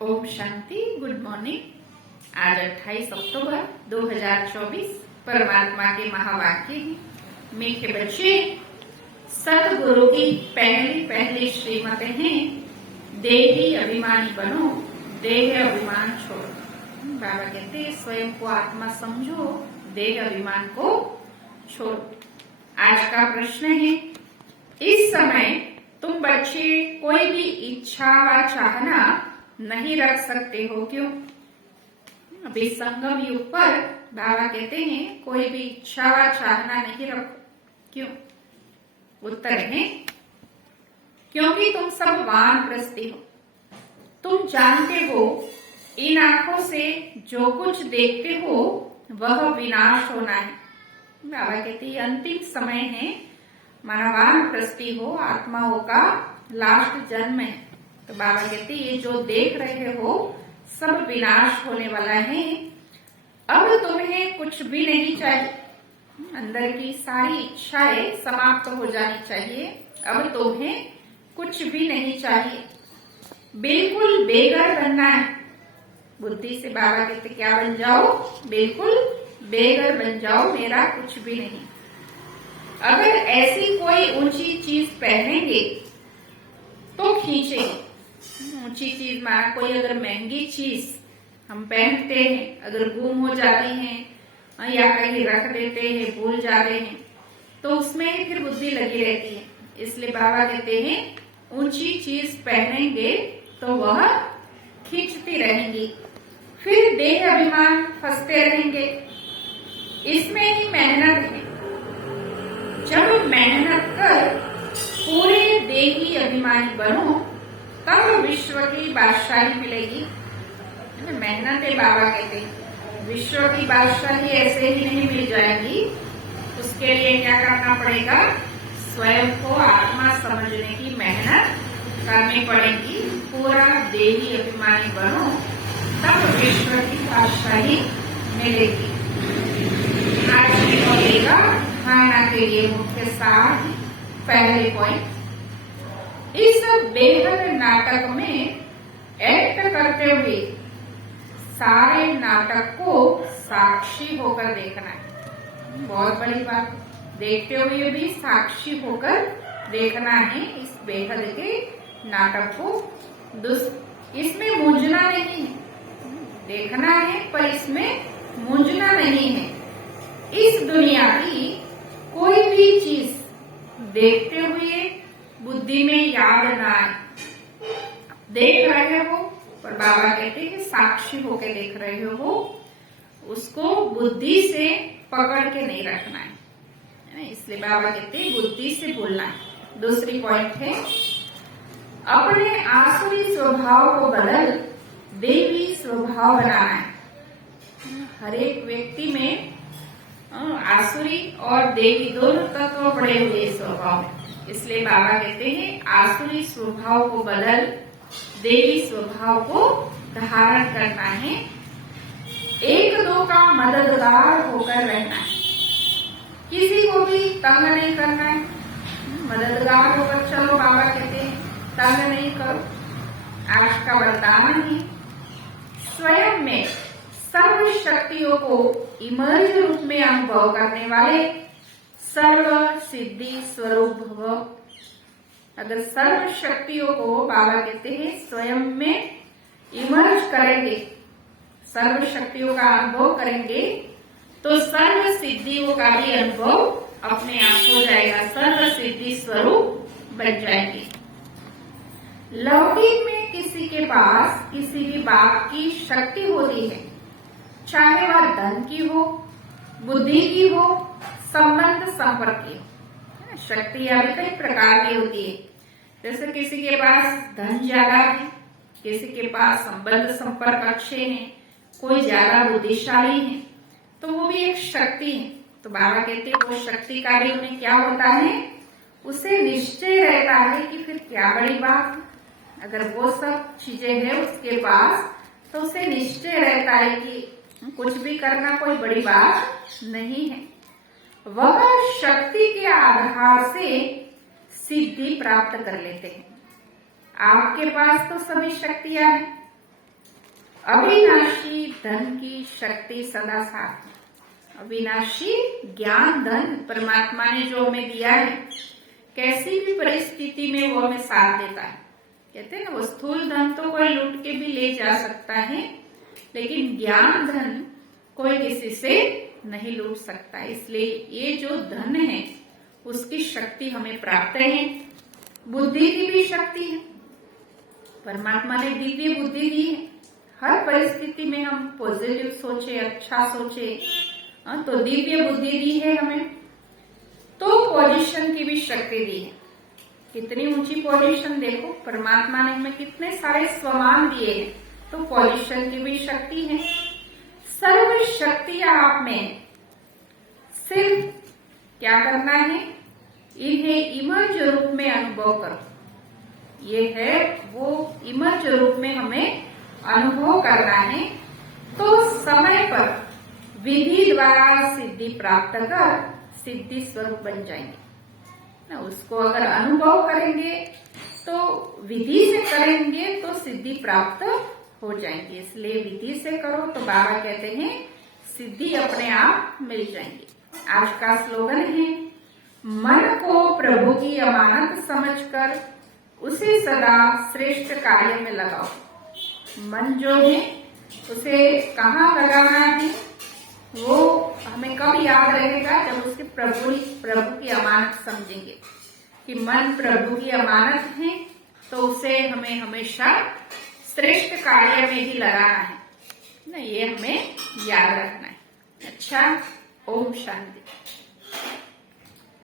Om Shanti. Good morning. आज 28 अक्टूबर 2024 परमात्मा के महावाक्य हैं। मीठे बच्चे, सतगुरु की पहली श्रीमत है, देही अभिमानी बनो, देह अभिमान छोड़ो। बाबा कहते हैं स्वयं को आत्मा समझो, देह अभिमान को छोड़ो। आज का प्रश्न है, इस समय तुम बच्चे कोई भी इच्छा व चाहना नहीं रख सकते हो, क्यों? अभी संगम युग पर बाबा कहते हैं कोई भी इच्छा व चाहना नहीं रखो, क्यों? उत्तर है, क्योंकि तुम सब वानप्रस्थी हो। तुम जानते हो इन आंखों से जो कुछ देखते हो वह विनाश होना है। बाबा कहते हैं अंतिम समय है, माना वानप्रस्थी हो, आत्माओं का लास्ट जन्म है। तो बाबा कहते ये जो देख रहे हो सब विनाश होने वाला है। अब तुम्हें कुछ भी नहीं चाहिए, अंदर की सारी इच्छाएं समाप्त हो जानी चाहिए। अब तुम्हें कुछ भी नहीं चाहिए, बिल्कुल बेघर बनना है। बुद्धि से बाबा कहते क्या बन जाओ? बिल्कुल बेघर बन जाओ, मेरा कुछ भी नहीं। अगर ऐसी कोई ऊंची चीज पहनेंगे तो खींचेंगे। ऊंची चीज माना कोई अगर महंगी चीज हम पहनते हैं, अगर गुम हो जाती है या कहीं रख देते हैं, भूल जाते हैं, तो उसमें ही फिर बुद्धि लगी रहती है। इसलिए बाबा कहते हैं ऊंची चीज पहनेंगे तो वह खींचती रहेंगी, फिर देह अभिमान फंसते रहेंगे। इसमें ही मेहनत है। जब मेहनत कर पूरे देही अभिमानी बनो तब विश्व की बादशाही मिलेगी। मेहनत है, बाबा कहते हैं विश्व की बादशाही ऐसे ही नहीं मिल जाएगी। उसके लिए क्या करना पड़ेगा? स्वयं को आत्मा समझने की मेहनत करनी पड़ेगी। पूरा देही अभिमानी बनो तब विश्व की बादशाही मिलेगी। आज मिलेगा खाना के लिए मुख्य सार पहले पॉइंट। इस बेहद नाटक में एक्ट करते हुए सारे नाटक को साक्षी होकर देखना है। बहुत बड़ी बात, देखते हुए भी साक्षी होकर देखना है इस बेहद के नाटक को। इसमें मूंझना नहीं है, देखना है पर इसमें मूंझना नहीं है। इस दुनिया की कोई भी चीज देखते हुए बुद्धि में याद ना आए। देख रहे हो पर बाबा कहते हैं साक्षी होके देख रहे हो, उसको बुद्धि से पकड़ के नहीं रखना है। इसलिए बाबा कहते हैं बुद्धि से बोलना है। दूसरी पॉइंट है, अपने आसुरी स्वभाव को बदल देवी स्वभाव बनाना है। हर एक व्यक्ति में आसुरी और देवी दोनों तत्व पड़े हुए स्वभाव में। इसलिए बाबा कहते हैं आसुरी स्वभाव को बदल देवी स्वभाव को धारण करना है। एक दो का मददगार होकर रहना है, किसी को भी तंग नहीं करना है। मददगार होकर चलो, बाबा कहते हैं तंग नहीं करो। आज का वरदान है, स्वयं में सर्व शक्तियों को इमर्ज रूप में अनुभव करने वाले सर्व सिद्धि स्वरूप भव। अगर सर्व शक्तियों को बाबा कहते हैं स्वयं में इमर्ज करेंगे, सर्व शक्तियों का अनुभव करेंगे तो सर्व सिद्धियों का भी अनुभव अपने आप हो जाएगा, सर्व सिद्धि स्वरूप बन जाएंगे। लौकिक में किसी के पास किसी भी बात की शक्ति होती है, चाहे वह धन की हो, बुद्धि की हो, संबंध संपर्क की। शक्तियां भी कई प्रकार की होती है। जैसे किसी के पास धन ज्यादा है, किसी के पास संबंध संपर्क अच्छे हैं, कोई ज्यादा बुद्धिशाली है, तो वो भी एक शक्ति है। तो बाबा कहते हैं वो शक्ति का भी उन्हें क्या होता है, उसे निश्चय रहता है कि फिर क्या बड़ी बात है। अगर वो सब चीजें हैं उसके पास तो उसे निश्चय रहता है कि कुछ भी करना कोई बड़ी बात नहीं है। वह शक्ति के आधार से सिद्धि प्राप्त कर लेते हैं। आपके पास तो सभी शक्तियां हैं, अविनाशी धन की शक्ति सदा साथ में। अविनाशी ज्ञान धन परमात्मा ने जो हमें दिया है, कैसी भी परिस्थिति में वो हमें साथ देता है। कहते हैं ना, वो स्थूल धन तो कोई लूट के भी ले जा सकता है, लेकिन ज्ञान धन कोई किसी से नहीं लूट सकता। इसलिए ये जो धन है उसकी शक्ति हमें प्राप्त है। बुद्धि की भी शक्ति है, परमात्मा ने दिव्य बुद्धि दी है। हर परिस्थिति में हम पॉजिटिव सोचे, अच्छा सोचे, तो दिव्य बुद्धि दी है हमें। तो पोजीशन की भी शक्ति दी है। कितनी ऊंची पोजीशन, देखो परमात्मा ने हमें कितने सारे स्वमान दिए हैं, तो पोजीशन की भी शक्ति है। सर्व शक्तियां आप में, सिर्फ क्या करना है, इन्हें इमर्ज रूप में अनुभव करो। ये है वो इमर्ज रूप में हमें अनुभव करना है। तो समय पर विधि द्वारा सिद्धि प्राप्त कर सिद्धि स्वरूप बन जाएंगे ना। उसको अगर अनुभव करेंगे तो विधि से करेंगे तो सिद्धि प्राप्त हो जाएंगे। इसलिए विधि से करो तो बाबा कहते हैं सिद्धि अपने आप मिल जाएंगी। आज का स्लोगन है, मन को प्रभु की अमानत समझकर उसे सदा श्रेष्ठ कार्य में लगाओ। मन जो है उसे कहाँ लगाना है, वो हमें कब याद रहेगा, जब उसके प्रभु की अमानत समझेंगे कि मन प्रभु की अमानत है, तो उसे हमें हमेशा श्रेष्ठ कार्य में ही लगाना है ना। ये हमें याद रखना है। अच्छा, ओम शांति।